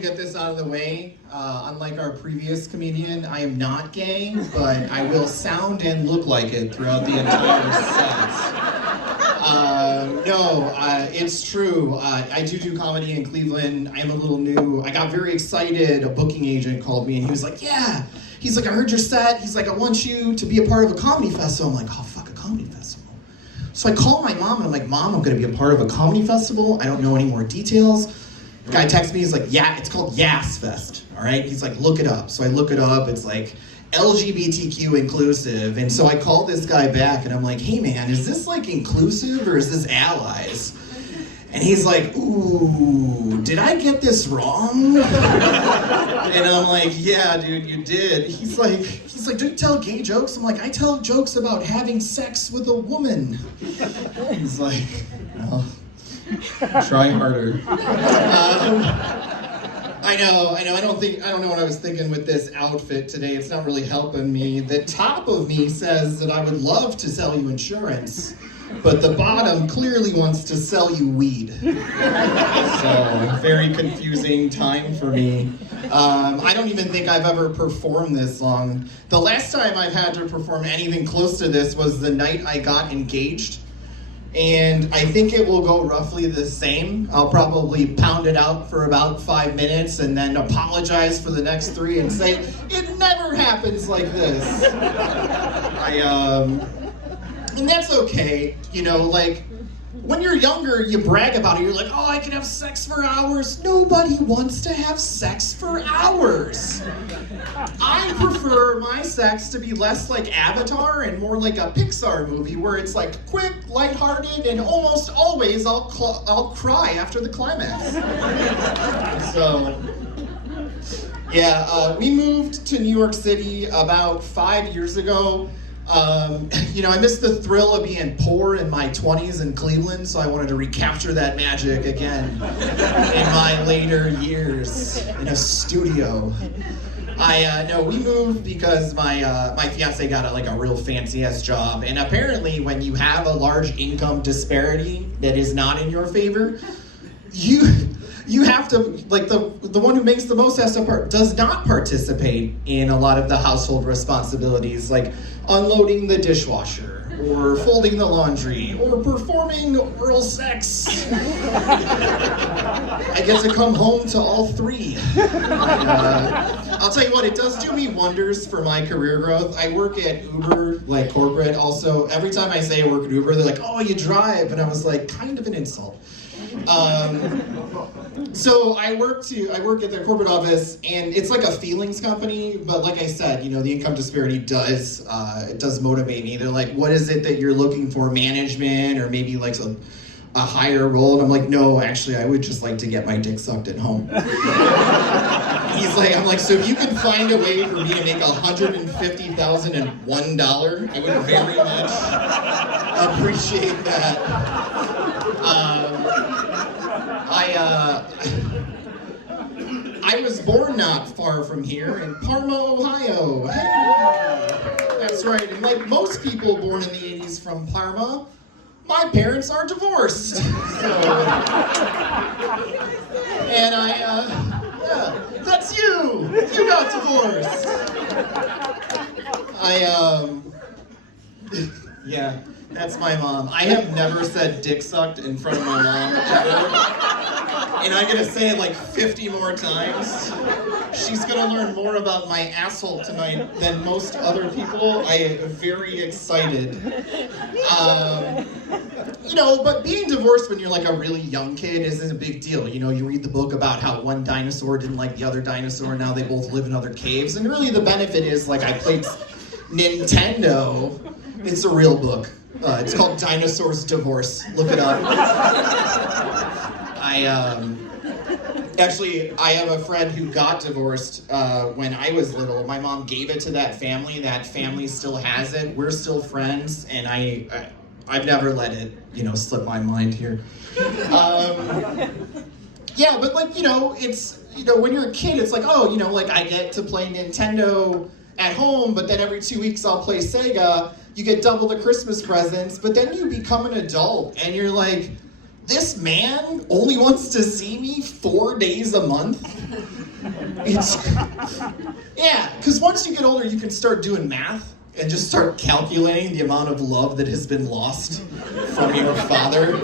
get this out of the way. Unlike our previous comedian, I am not gay, but I will sound and look like it throughout the entire set. It's true. I do comedy in Cleveland. I am a little new. I got very excited. A booking agent called me and he was like, yeah. He's like, I heard your set. He's like, I want you to be a part of a comedy festival. I'm like, oh, fuck, a comedy festival. So I call my mom and I'm like, Mom, I'm gonna be a part of a comedy festival. I don't know any more details. The guy texts me, he's like, yeah, it's called Yas Fest, all right? He's like, look it up. So I look it up, it's like LGBTQ inclusive. And so I call this guy back and I'm like, hey man, is this like inclusive or is this allies? And he's like, ooh, did I get this wrong? And I'm like, yeah, dude, you did. He's like, do you tell gay jokes? I'm like, I tell jokes about having sex with a woman. He's like, well, try harder. I know. I don't know what I was thinking with this outfit today. It's not really helping me. The top of me says that I would love to sell you insurance, but the bottom clearly wants to sell you weed. So, very confusing time for me. I don't even think I've ever performed this long. The last time I've had to perform anything close to this was the night I got engaged. And I think it will go roughly the same. I'll probably pound it out for about 5 minutes and then apologize for the next 3 and say, it never happens like this. And that's okay, you know, like, when you're younger, you brag about it. You're like, oh, I can have sex for hours. Nobody wants to have sex for hours. I prefer my sex to be less like Avatar and more like a Pixar movie where it's like quick, lighthearted, and almost always I'll cry after the climax. So, yeah, we moved to New York City about 5 years ago. You know, I missed the thrill of being poor in my 20s in Cleveland, so I wanted to recapture that magic again in my later years in a studio. No, we moved because my fiance got a real fancy-ass job, and apparently when you have a large income disparity that is not in your favor, you have to, like, the one who makes the most does not participate in a lot of the household responsibilities, like unloading the dishwasher, or folding the laundry, or performing oral sex. I get to come home to all 3. I'll tell you what, it does do me wonders for my career growth. I work at Uber, like corporate also. Every time I say I work at Uber, they're like, oh, you drive? And I was like, kind of an insult. So I work at their corporate office, and it's like a feelings company, but like I said, you know, the income disparity does motivate me. They're like, what is it that you're looking for, management, or maybe like a higher role? And I'm like, no, actually, I would just like to get my dick sucked at home. I'm like, so if you could find a way for me to make $150,001, I would very much appreciate that. I was born not far from here in Parma, Ohio. Hey. That's right, and like most people born in the 80s from Parma, my parents are divorced. And yeah, that's you! You got divorced! Yeah, that's my mom. I have never said dick sucked in front of my mom ever. And I'm gonna say it like 50 more times. She's gonna learn more about my asshole tonight than most other people. I am very excited. You know, but being divorced when you're like a really young kid isn't a big deal. You know, you read the book about how one dinosaur didn't like the other dinosaur, and now they both live in other caves. And really the benefit is, like, I played Nintendo. It's a real book. It's called Dinosaur's Divorce. Look it up. Actually, I have a friend who got divorced when I was little. My mom gave it to that family. That family still has it. We're still friends, and I've never let it, you know, slip my mind here. Yeah, but like, you know, it's, you know, when you're a kid, it's like, oh, you know, like I get to play Nintendo at home, but then every 2 weeks I'll play Sega. You get double the Christmas presents, but then you become an adult, and you're like, This man only wants to see me 4 days a month? Yeah, because once you get older, you can start doing math and just start calculating the amount of love that has been lost from your father.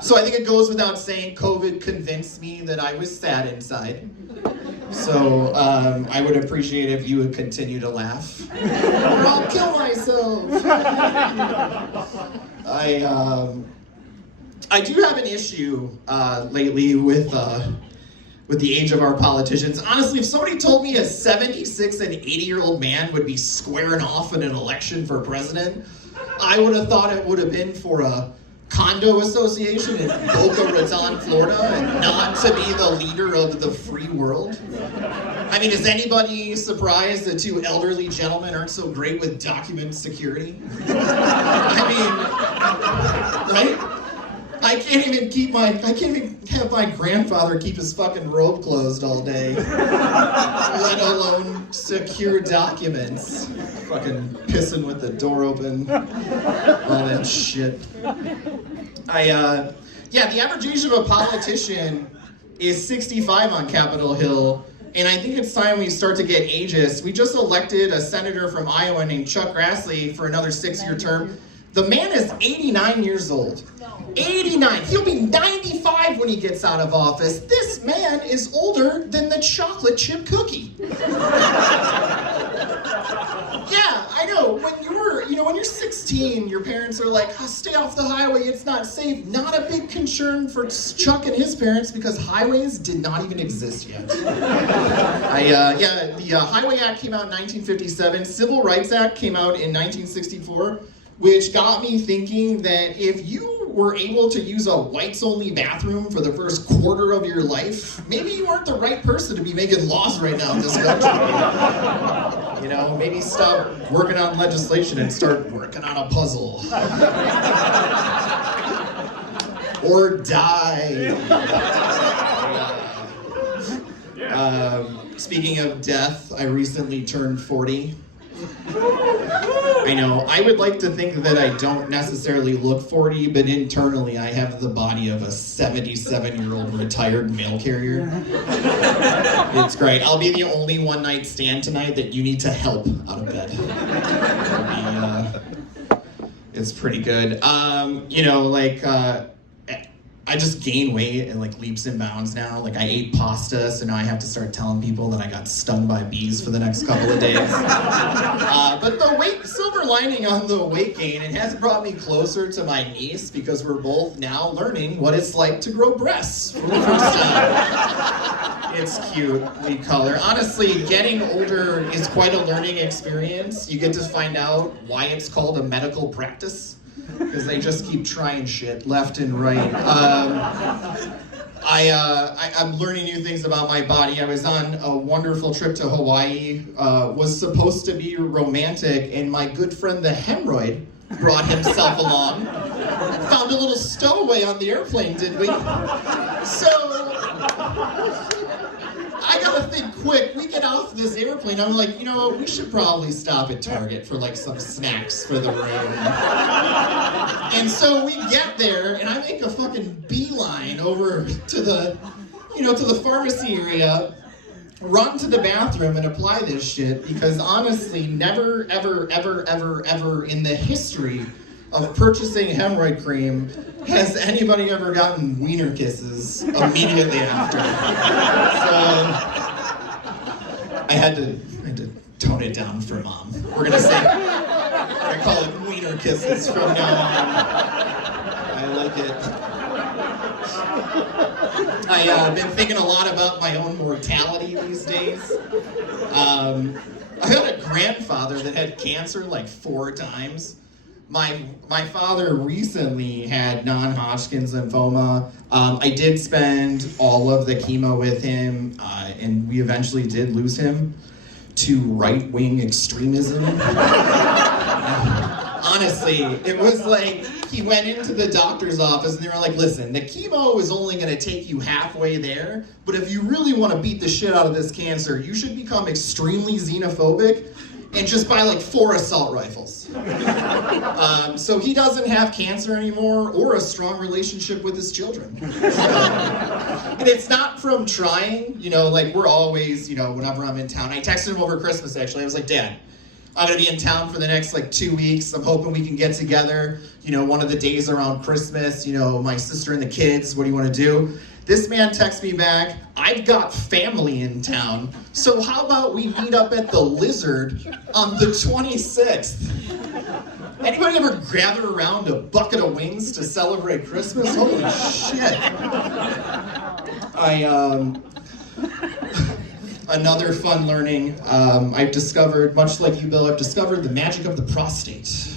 So I think it goes without saying, COVID convinced me that I was sad inside. So I would appreciate if you would continue to laugh. Or I'll kill myself. I do have an issue lately with the age of our politicians. Honestly, if somebody told me a 76 and 80-year-old man would be squaring off in an election for president, I would have thought it would have been for a condo association in Boca Raton, Florida, and not to be the leader of the free world. I mean, is anybody surprised that two elderly gentlemen aren't so great with document security? I mean, right? I can't even have my grandfather keep his fucking robe closed all day, let alone secure documents. Fucking pissing with the door open, all that shit. The average age of a politician is 65 on Capitol Hill, and I think it's time we start to get ageist. We just elected a senator from Iowa named Chuck Grassley for another 6-year term. The man is 89 years old. 89. He'll be 95 when he gets out of office. This man is older than the chocolate chip cookie. Yeah, I know. When you're 16, your parents are like, oh, stay off the highway, it's not safe. Not a big concern for Chuck and his parents because highways did not even exist yet. The Highway Act came out in 1957. Civil Rights Act came out in 1964, which got me thinking that if you were able to use a whites-only bathroom for the first quarter of your life, maybe you aren't the right person to be making laws right now in this country. Maybe stop working on legislation and start working on a puzzle. Or die. Speaking of death, I recently turned 40. I know, I would like to think that I don't necessarily look 40, but internally I have the body of a 77-year-old retired mail carrier. It's great. I'll be the only one-night stand tonight that you need to help out of bed. It's pretty good. I just gain weight in leaps and bounds now. I ate pasta, so now I have to start telling people that I got stung by bees for the next couple of days. But the silver lining on the weight gain, it has brought me closer to my niece because we're both now learning what it's like to grow breasts for the first time. It's cute. We color. Honestly, getting older is quite a learning experience. You get to find out why it's called a medical practice. Because they just keep trying shit left and right. I'm learning new things about my body. I was on a wonderful trip to Hawaii, was supposed to be romantic, and my good friend the hemorrhoid brought himself along. Found a little stowaway on the airplane, did we? So, I gotta think quick. We get off this airplane. I'm like, we should probably stop at Target for some snacks for the room. And so we get there, and I make a fucking beeline over to the pharmacy area, run to the bathroom and apply this shit because honestly, never, ever, ever, ever, ever in the history of purchasing hemorrhoid cream has anybody ever gotten wiener kisses immediately after. So I had to tone it down for Mom. We're gonna call it wiener kisses from now on. I like it. I've been thinking a lot about my own mortality these days. I had a grandfather that had cancer 4 times. My father recently had non-Hodgkin's lymphoma. I did spend all of the chemo with him, and we eventually did lose him to right-wing extremism. Honestly, it was he went into the doctor's office and they were like, listen, the chemo is only going to take you halfway there, but if you really want to beat the shit out of this cancer, you should become extremely xenophobic and just buy like 4 assault rifles. So he doesn't have cancer anymore or a strong relationship with his children. And it's not from trying, like we're always, whenever I'm in town. I texted him over Christmas actually. I was like, Dad, I'm gonna be in town for the next 2 weeks. I'm hoping we can get together, one of the days around Christmas, my sister and the kids, what do you wanna do? This man texts me back, I've got family in town, so how about we meet up at the Lizard on the 26th? Anybody ever gather around a bucket of wings to celebrate Christmas? Holy shit. Another fun learning, I've discovered, much like you, Bill, I've discovered the magic of the prostate.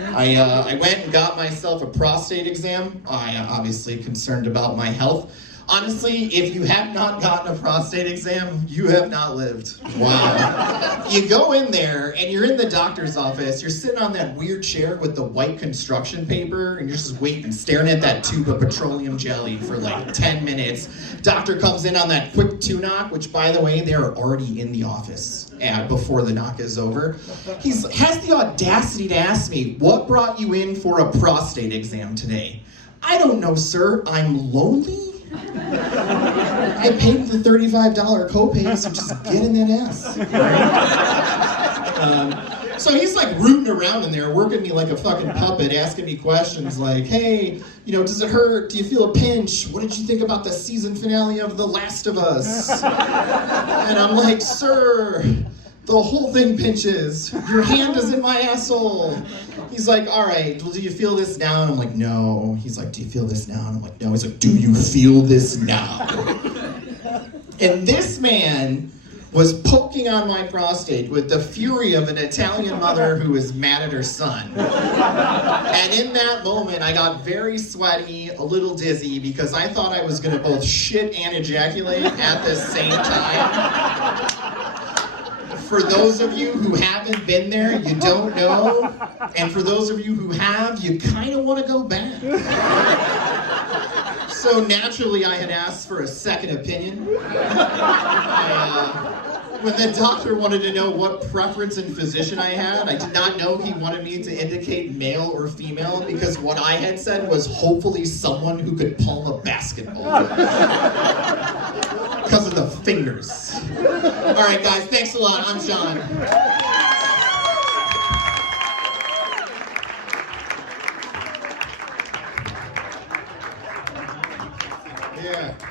I went and got myself a prostate exam. I am obviously concerned about my health. Honestly, if you have not gotten a prostate exam, you have not lived. Wow. You go in there and you're in the doctor's office, you're sitting on that weird chair with the white construction paper and you're just waiting, staring at that tube of petroleum jelly for 10 minutes. Doctor comes in on that quick 2-knock, which by the way, they're already in the office before the knock is over. He has the audacity to ask me, what brought you in for a prostate exam today? I don't know, sir, I'm lonely? I paid the $35 copay, so just get in that ass. So he's rooting around in there, working me like a fucking puppet, asking me questions like, hey, does it hurt? Do you feel a pinch? What did you think about the season finale of The Last of Us? And I'm like, sir, the whole thing pinches. Your hand is in my asshole. He's like, all right, well, do you feel this now? And I'm like, no. He's like, do you feel this now? And I'm like, no. He's like, do you feel this now? And this man was poking on my prostate with the fury of an Italian mother who is mad at her son. And in that moment, I got very sweaty, a little dizzy, because I thought I was gonna both shit and ejaculate at the same time. For those of you who haven't been there, you don't know. And for those of you who have, you kind of want to go back. So naturally, I had asked for a second opinion. When the doctor wanted to know what preference in physician I had, I did not know he wanted me to indicate male or female, because what I had said was hopefully someone who could palm a basketball. Because of the fingers. All right, guys, thanks a lot. I'm Sean.